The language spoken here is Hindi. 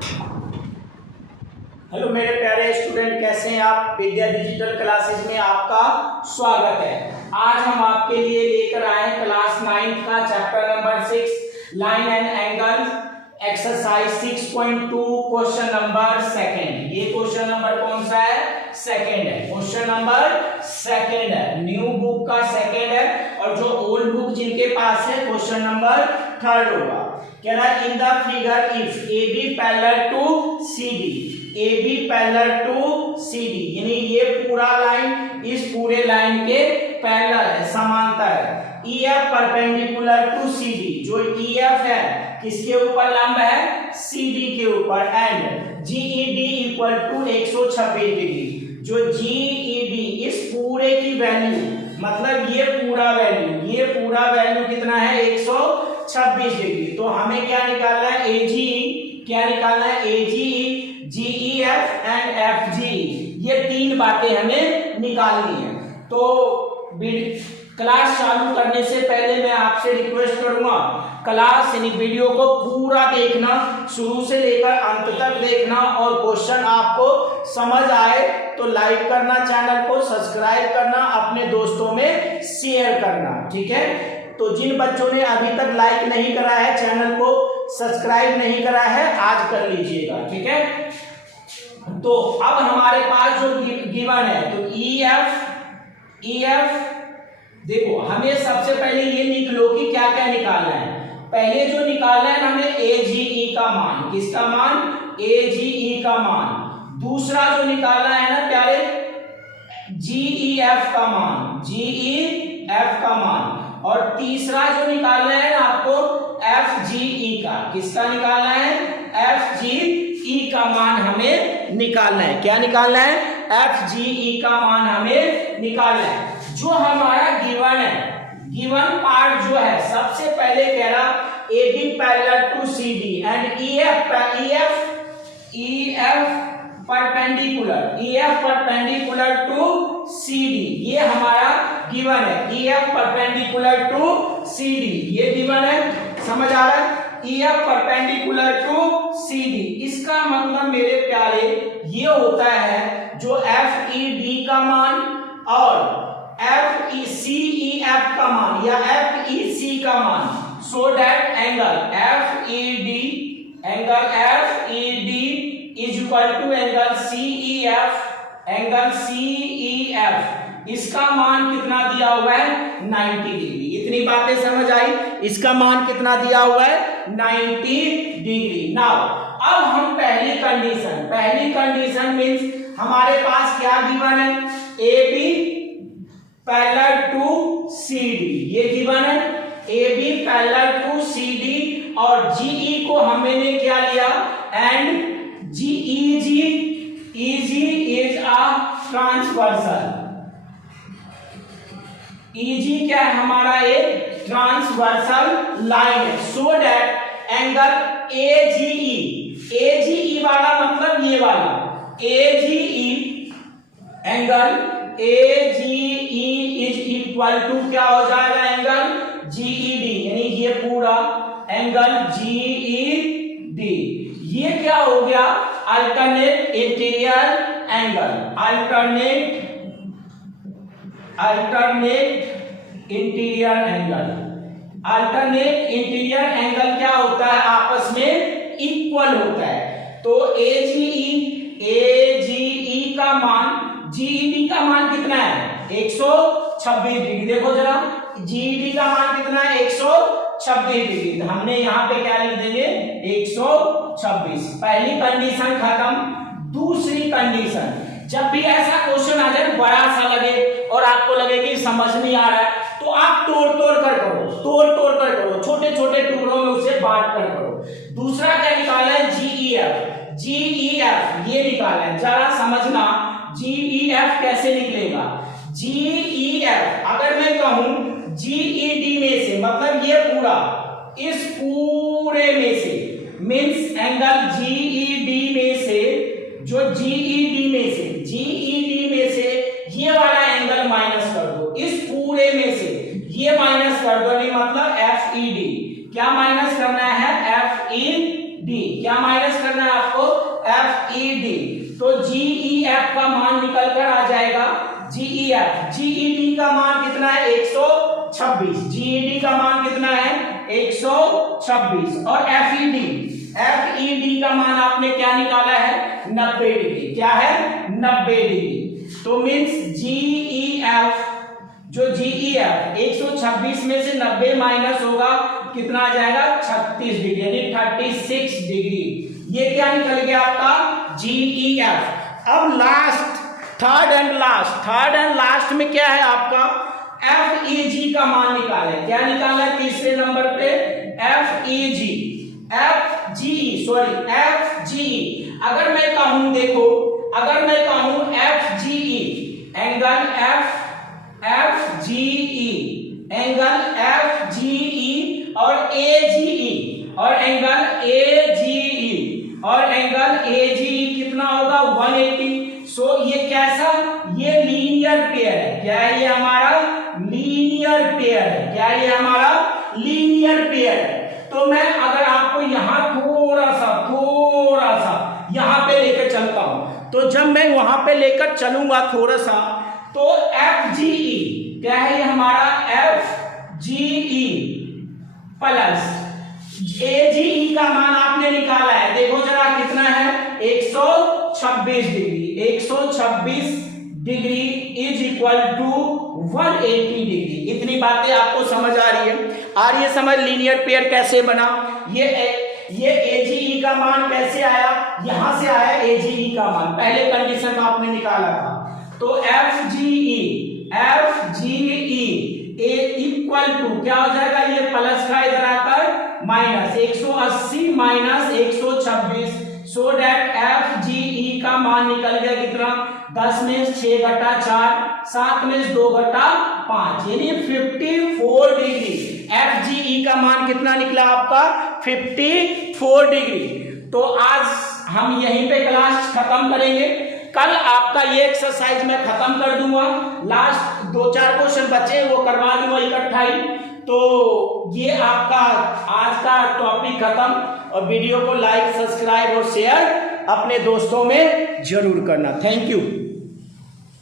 हेलो मेरे प्यारे स्टूडेंट, कैसे हैं आप। विद्या डिजिटल क्लासेस में आपका स्वागत है। आज हम आपके लिए लेकर आए हैं क्लास 9 का chapter number 6 line and angle exercise 6.2 question number second. ये क्वेश्चन नंबर कौन सा है? सेकंड है। क्वेश्चन नंबर सेकंड है, न्यू बुक का सेकंड है, और जो ओल्ड बुक जिनके पास है क्वेश्चन नंबर थर्ड होगा। कह रहा है in the figure if A B parallel to C D, A B parallel to C D, यानी ये पूरा लाइन इस पूरे लाइन के पैरेलल है, समांतर है। E F perpendicular to C D, जो ई एफ है किसके ऊपर लंब है? सी डी के ऊपर। And G E D equal to 126 degree, जो जी ई डी इस पूरे की वैल्यू, मतलब ये पूरा वैल्यू कितना है? 126 डिग्री। तो हमें क्या निकालना है? ए जी, क्या निकालना है? ए जी, जीईएफ एंड एफजी, ये तीन बातें हमें निकालनी है। तो क्लास चालू करने से पहले मैं आपसे रिक्वेस्ट करूंगा, क्लास यानी वीडियो को पूरा देखना, शुरू से लेकर अंत तक देखना, और क्वेश्चन आपको समझ आए तो लाइक करना, चैनल को सब्सक्राइब करना, अपने दोस्तों में शेयर करना, ठीक है। तो जिन बच्चों ने अभी तक लाइक नहीं करा है, चैनल को सब्सक्राइब नहीं करा है, आज कर लीजिएगा, ठीक है। तो अब हमारे पास जो गिवन है, तो ई एफ देखो, हमें सबसे पहले ये लिख लो कि क्या क्या निकालना है। पहले जो निकालना है हमें ए जी ई का मान, किसका मान? ए जी ई का मान। दूसरा जो निकालना है ना प्यारे, जी ई एफ का मान, जी ई एफ का मान। और तीसरा जो निकालना है ना आपको, एफ जी ई का, किसका निकालना है? एफ जी ई का मान हमें निकालना है। क्या निकालना है? एफ जी ई का मान हमें निकालना है। जो हमारा गिवन है, गिवन पार्ट जो है, सबसे पहले कह रहा A B parallel to C D and E F perpendicular to C D, ये हमारा गिवन है। E F perpendicular to C D, ये गिवन है, समझ आ रहा है? E F perpendicular to C D, इसका मतलब मेरे प्यारे ये होता है जो एफ ई डी का मान और एफ ई सी ई एफ का मान या एफ ई सी का मान, so that angle F E D is equal to angle C E F, इसका मान कितना दिया हुआ है? 90 डिग्री। इतनी बातें समझ आई? इसका मान कितना दिया हुआ है? 90 डिग्री। नाउ अब हम पहली कंडीशन मींस हमारे पास क्या गिवन है? A B parallel to C D, ये गिवन है। A B parallel to C D, और जीई को हमने क्या लिया? And GEG is a transversal. EG क्या है? हमारा एक ट्रांसवर्सल लाइन है, सो दैट एंगल एजीई वाला, मतलब ये वाला AGE, angle AGE is equal to क्या हो जाएगा? एंगल जीईडी, यानी ये पूरा एंगल जीईडी, ये क्या हो गया? Alternate interior angle, alternate interior angle क्या होता है? आपस में इक्वल होता है। तो एजीई का मान, जीईडी का मान कितना है? 126 डिग्री। देखो जरा, जीईडी का मान कितना है? 126 डिग्री। तो हमने यहाँ पे क्या लिख देंगे? 126। पहली कंडीशन खत्म। दूसरी कंडीशन, जब भी ऐसा क्वेश्चन आ जाए बड़ा सा लगे और आपको लगे कि समझ नहीं आ रहा है, तो आप तोड़ कर करो, छोटे छोटे टुकड़ों में उसे बांट कर करो। दूसरा क्या निकालना है? जीईएफ ये निकालना है। जरा समझना, जीईएफ कैसे निकलेगा? जीईएफ अगर मैं कहूं जीईडी में से, मतलब ये पूरा, इस पूरे में से, मींस एंगल जीईडी में से, जो जीईडी में से ये वाला एंगल माइनस कर दो, इस पूरे में से ये माइनस कर दो, नहीं मतलब एफ ई डी। क्या माइनस करना है? F E D. क्या माइनस करना है आपको? FED, तो GEF का मान निकल कर आ जाएगा GEF। GED का मान कितना है 126, GED का मान कितना है 126। और FED का मान आपने क्या निकाला है 90 डिग्री। क्या है 90 डिग्री। तो मीन्स GEF, जो GEF 126 में से 90 माइनस होगा कितना आ जाएगा 36 डिग्री, यानी 36 डिग्री। ये क्या निकल गया आपका GEF। अब लास्ट, थर्ड एंड लास्ट में क्या है आपका FEG का मान निकाले। क्या निकाला है तीसरे नंबर पे FEG, FGE। अगर मैं कहूं, देखो अगर मैं कहूं FGE, angle FGE, angle FGE और AGE, और एंगल AGE, और एंगल AGE कितना होगा 180। सो ये कैसा, ये लीनियर पेयर है। क्या है ये हमारा लीनियर पेयर है। क्या है ये हमारा लीनियर पेयर है। तो मैं अगर आपको यहां थोड़ा सा यहां पे लेकर चलता हूं, तो जब मैं वहां पे लेकर चलूंगा थोड़ा सा, तो FGE क्या है ये हमारा FGE प्लस AGE का मान आपने निकाला है, देखो जरा कितना है 126 degree. 126 degree is equal to 180 degree. इतनी बातें आपको समझ आ रही है समझ लीनियर पेयर कैसे बना। ये AGE का मान कैसे आया, यहां से आया AGE का मान, पहले कंडीशन में आपने निकाला था। तो FGE इक्वल टू क्या हो जाएगा, ये प्लस का इधर आकर minus 180 minus 126, so that FGE का मान निकल गया कितना 10 में 6 घटा 4, 7 में 2 घटा 5, यानी 54 डिग्री। FGE का मान कितना निकला आपका 54 डिग्री। तो आज हम यहीं पे क्लास खत्म करेंगे। कल आपका ये एक्सरसाइज मैं खत्म कर दूंगा, लास्ट 2-4 क्वेश्चन बचे वो करवा दूंगा इकट्ठा ही। तो ये आपका आज का टॉपिक खत्म। और वीडियो को लाइक, सब्सक्राइब और शेयर अपने दोस्तों में जरूर करना। Thank you.